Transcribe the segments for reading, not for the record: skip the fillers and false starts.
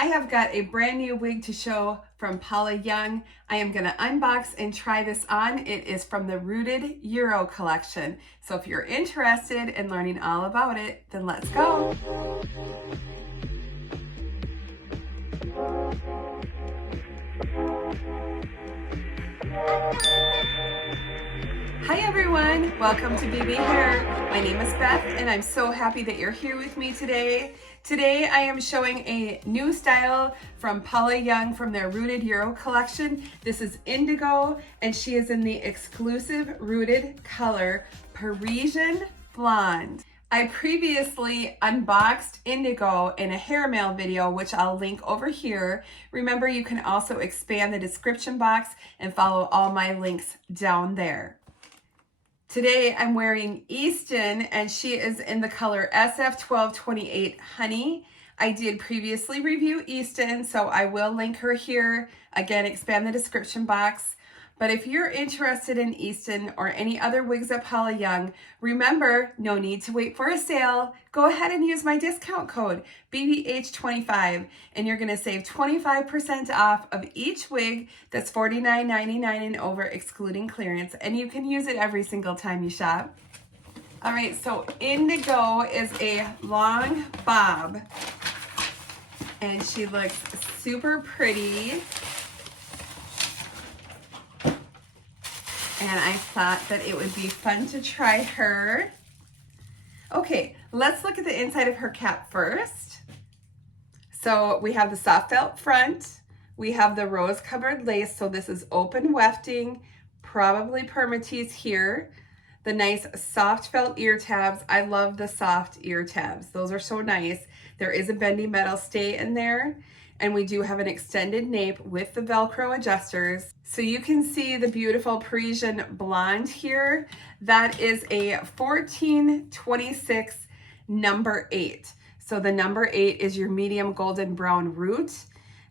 I have got a brand new wig to show from Paula Young. I am going to unbox and try this on. It is from the Rooted Euro collection. So if you're interested in learning all about it, then let's go. Hi everyone, welcome to BB Hair. My name is Beth and I'm so happy that you're here with me today. Today I am showing a new style from Paula Young from their Rooted Euro collection. This is Indigo and she is in the exclusive Rooted color Parisian Blonde. I previously unboxed Indigo in a hair mail video, which I'll link over here. Remember, you can also expand the description box and follow all my links down there. Today I'm wearing Easton and she is in the color SF1228 Honey. I did previously review Easton, so I will link her here. Again, expand the description box. But if you're interested in Easton or any other wigs at Paula Young, remember, no need to wait for a sale. Go ahead and use my discount code, BBH25, and you're gonna save 25% off of each wig that's $49.99 and over, excluding clearance, and you can use it every single time you shop. All right, so Indigo is a long bob, and she looks super pretty. And I thought that it would be fun to try her. Okay, let's look at the inside of her cap first. So we have the soft felt front. We have the rose covered lace. So this is open wefting, probably permatease here. The nice soft felt ear tabs. I love the soft ear tabs. Those are so nice. There is a bendy metal stay in there. And we do have an extended nape with the Velcro adjusters. So you can see the beautiful Parisian Blonde here. That is a 1426 number 8. So the number 8 is your medium golden brown root.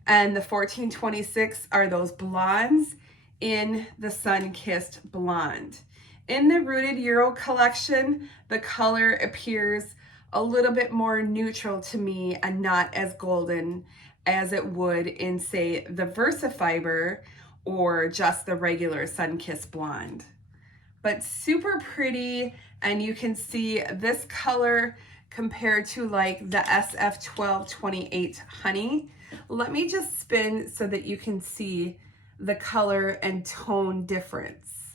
And the 1426 are those blondes in the sun-kissed blonde. In the Rooted Euro collection, the color appears a little bit more neutral to me and not as golden as it would in, say, the VersaFiber or just the regular sun-kissed blonde. But super pretty, and you can see this color compared to like the SF1228 Honey. Let me just spin so that you can see the color and tone difference.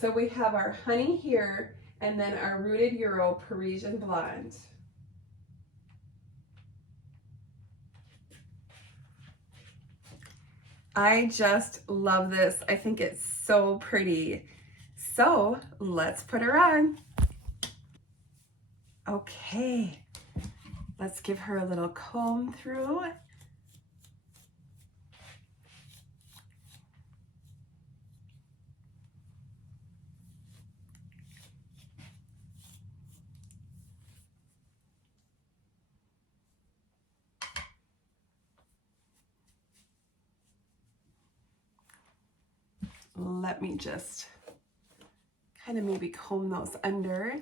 So we have our Honey here, and then our Rooted Euro Parisian Blonde. I just love this. I think it's so pretty. So let's put her on. Okay, let's give her a little comb through. Let me just kind of maybe comb those under.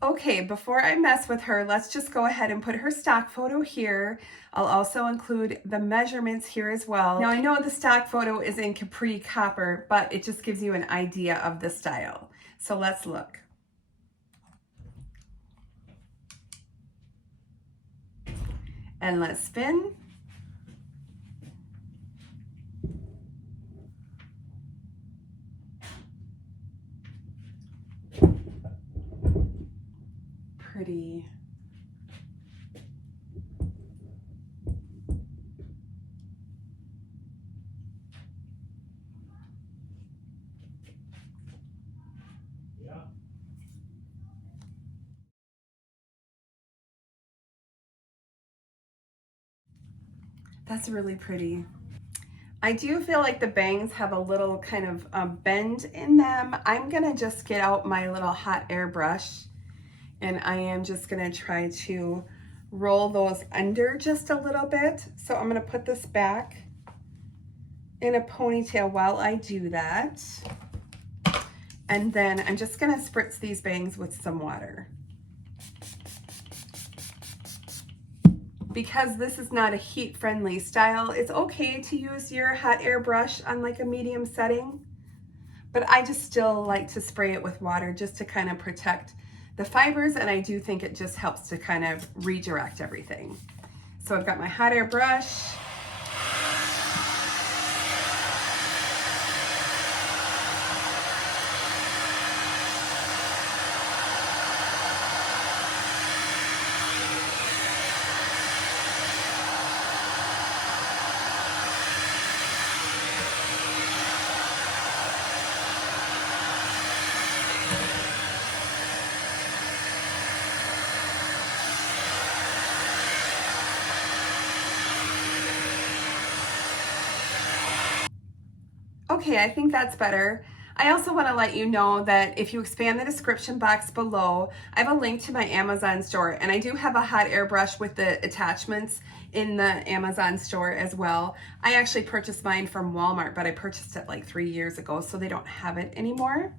Okay, before I mess with her, let's just go ahead and put her stock photo here. I'll also include the measurements here as well. Now I know the stock photo is in Capri Copper, but it just gives you an idea of the style. So let's look. And let's spin. Pretty. Yeah. That's really pretty. I do feel like the bangs have a little kind of bend in them. I'm gonna just get out my little hot air brush, and I am just gonna try to roll those under just a little bit. So I'm gonna put this back in a ponytail while I do that. And then I'm just gonna spritz these bangs with some water. because this is not a heat-friendly style, it's okay to use your hot air brush on like a medium setting, but I just still like to spray it with water just to kind of protect the fibers, and I do think it just helps to kind of redirect everything. So I've got my hot air brush. Okay, I think that's better. I also want to let you know that if you expand the description box below, I have a link to my Amazon store, and I do have a hot air brush with the attachments in the Amazon store as well. I actually purchased mine from Walmart, but I purchased it like 3 years ago, so they don't have it anymore.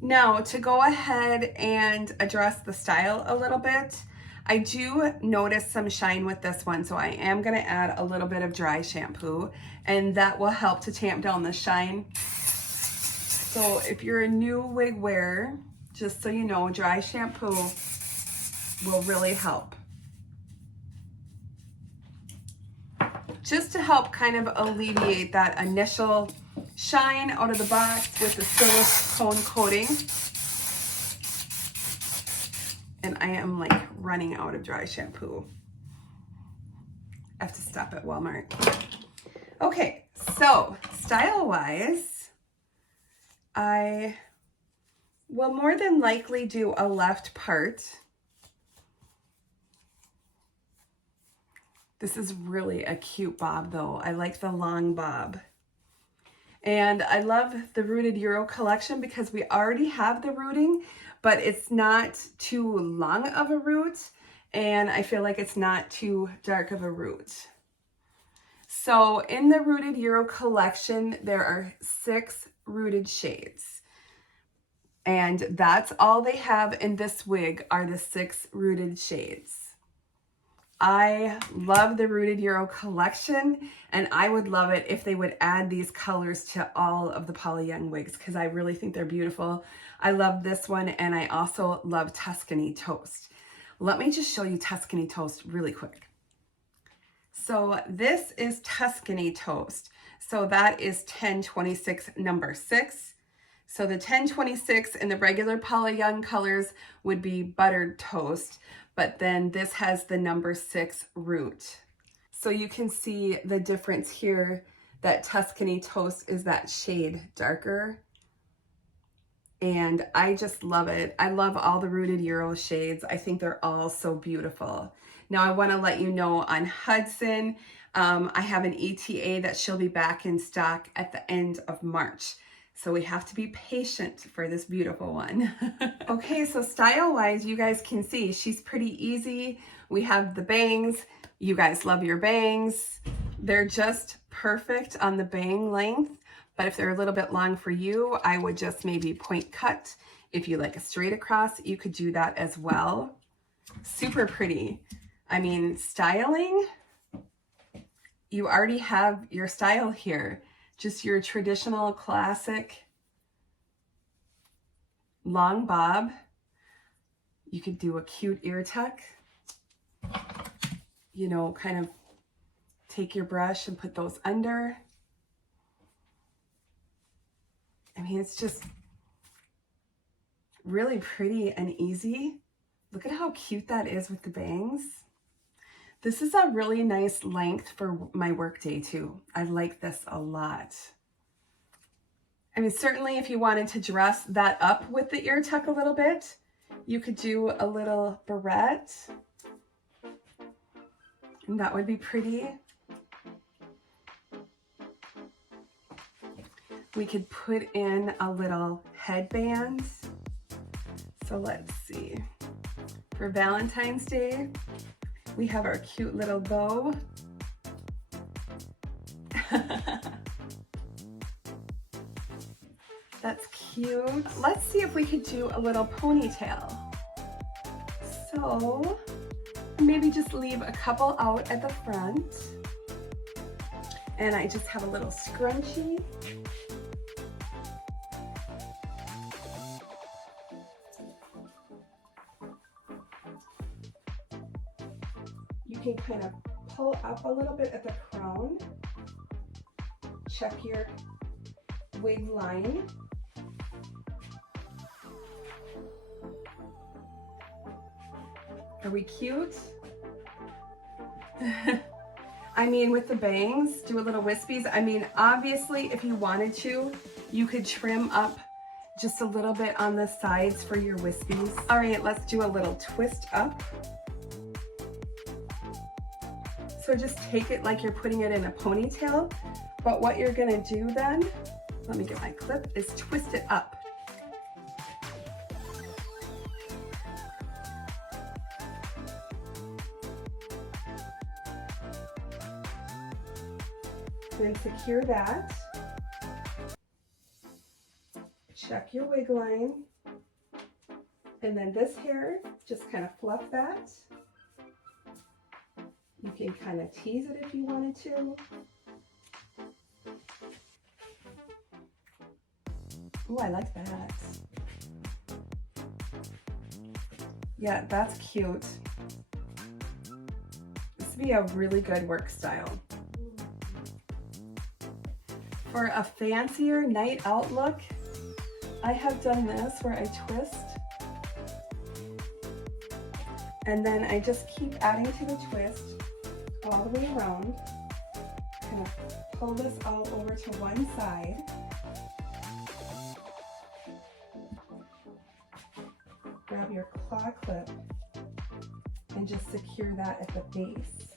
Now, to go ahead and address the style a little bit, I do notice some shine with this one, so I am going to add a little bit of dry shampoo, and that will help to tamp down the shine. So if you're a new wig wearer, just so you know, dry shampoo will really help. Just to help kind of alleviate that initial shine out of the box with the silicone coating. And I am like running out of dry shampoo. I have to stop at Walmart. Okay, so style-wise, I will more than likely do a left part. This is really a cute bob though. I like the long bob. And I love the Rooted Euro collection because we already have the rooting, but it's not too long of a root, and I feel like it's not too dark of a root. So in the Rooted Euro collection, there are 6 rooted shades. And that's all they have in this wig are the 6 rooted shades. I love the Rooted Euro collection, and I would love it if they would add these colors to all of the Paula Young wigs because I really think they're beautiful. I love this one, and I also love Tuscany Toast. Let me just show you Tuscany Toast really quick. So this is Tuscany Toast. So that is 1026 number 6. So the 1026 in the regular Paula Young colors would be buttered toast, but then this has the number 6 root. So you can see the difference here that Tuscany Toast is that shade darker. And I just love it. I love all the Rooted Euro shades. I think they're all so beautiful. Now I want to let you know on Hudson, I have an ETA that she'll be back in stock at the end of March. So we have to be patient for this beautiful one. Okay, so style-wise, you guys can see she's pretty easy. We have the bangs. You guys love your bangs. They're just perfect on the bang length, but if they're a little bit long for you, I would just maybe point cut. If you like a straight across, you could do that as well. Super pretty. I mean, styling, you already have your style here. Just your traditional classic long bob. You could do a cute ear tuck. You know, kind of take your brush and put those under. I mean, it's just really pretty and easy. Look at how cute that is with the bangs. This is a really nice length for my workday too. I like this a lot. I mean, certainly if you wanted to dress that up with the ear tuck a little bit, you could do a little barrette. And that would be pretty. We could put in a little headband. So let's see. For Valentine's Day, we have our cute little bow. That's cute. Let's see if we could do a little ponytail. So Maybe just leave a couple out at the front. And I just have a little scrunchie. You can kind of pull up a little bit at the crown. Check your wig line. Are we cute? I mean, with the bangs, do a little wispies. I mean, obviously, if you wanted to, you could trim up just a little bit on the sides for your wispies. All right, let's do a little twist up. So just take it like you're putting it in a ponytail, but what you're gonna do then, let me get my clip, is twist it up. Then secure that. Check your wig line. And then this hair, just kind of fluff that. You can kind of tease it if you wanted to. Oh, I like that. Yeah, that's cute. This would be a really good work style. For a fancier night out look, I have done this where I twist and then I just keep adding to the twist all the way around. Kind of pull this all over to one side. Grab your claw clip and just secure that at the base.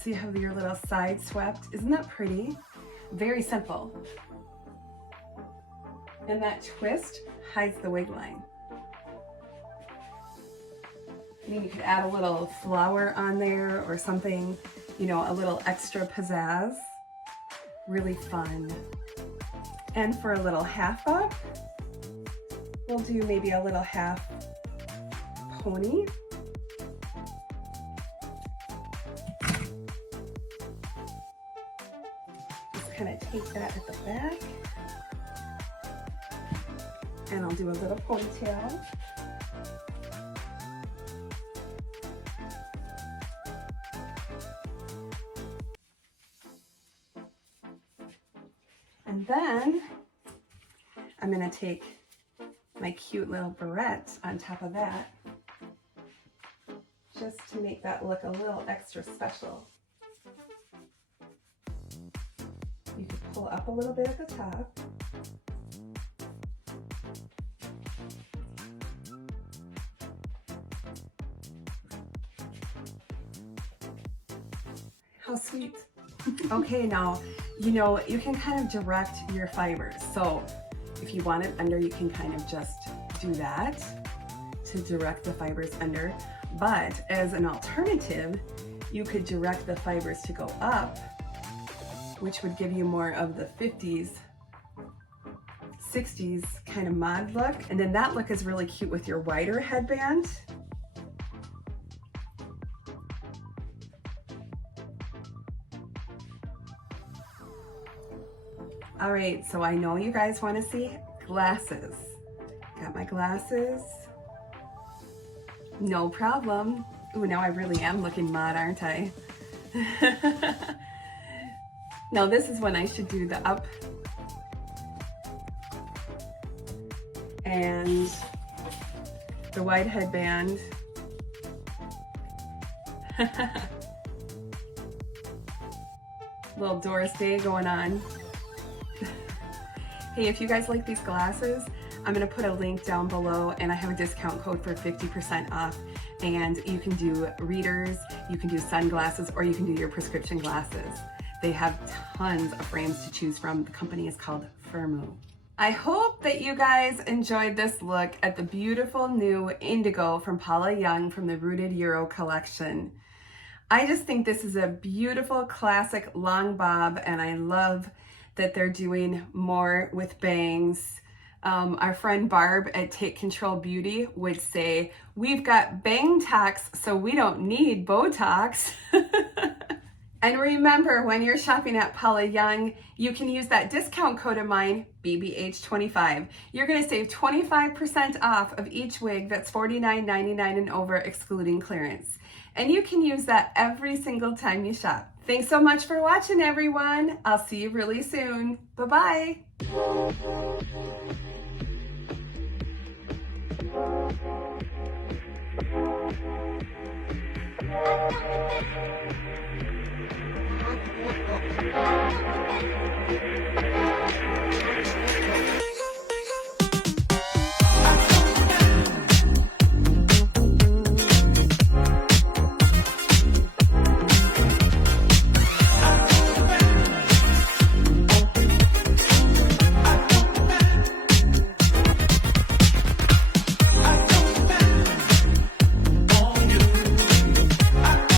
See how your little side swept? Isn't that pretty? Very simple. And that twist hides the wig line. I mean, you could add a little flower on there or something, you know, a little extra pizzazz. Really fun. And for a little half up, we'll do maybe a little half pony. Kind of take that at the back, and I'll do a little ponytail. And then I'm going to take my cute little barrette on top of that, just to make that look a little extra special. You can pull up a little bit at the top. How sweet. Okay, now, you know, you can kind of direct your fibers. So if you want it under, you can kind of just do that to direct the fibers under. But as an alternative, you could direct the fibers to go up, which would give you more of the 50s, 60s kind of mod look. And then that look is really cute with your wider headband. All right, so I know you guys want to see glasses. Got my glasses. No problem. Ooh, now I really am looking mod, aren't I? Now this is when I should do the up and the wide headband. Little Doris Day going on. Hey, if you guys like these glasses, I'm gonna put a link down below, and I have a discount code for 50% off. And you can do readers, you can do sunglasses, or you can do your prescription glasses. They have tons of frames to choose from. The company is called Firmoo. I hope that you guys enjoyed this look at the beautiful new Indigo from Paula Young from the Rooted Euro collection. I just think this is a beautiful classic long bob, and I love that they're doing more with bangs. Our friend Barb at Take Control Beauty would say, we've got bang tax, so we don't need Botox. And remember, when you're shopping at Paula Young, you can use that discount code of mine, BBH25. You're going to save 25% off of each wig that's $49.99 and over, excluding clearance. And you can use that every single time you shop. Thanks so much for watching, everyone. I'll see you really soon. Bye-bye.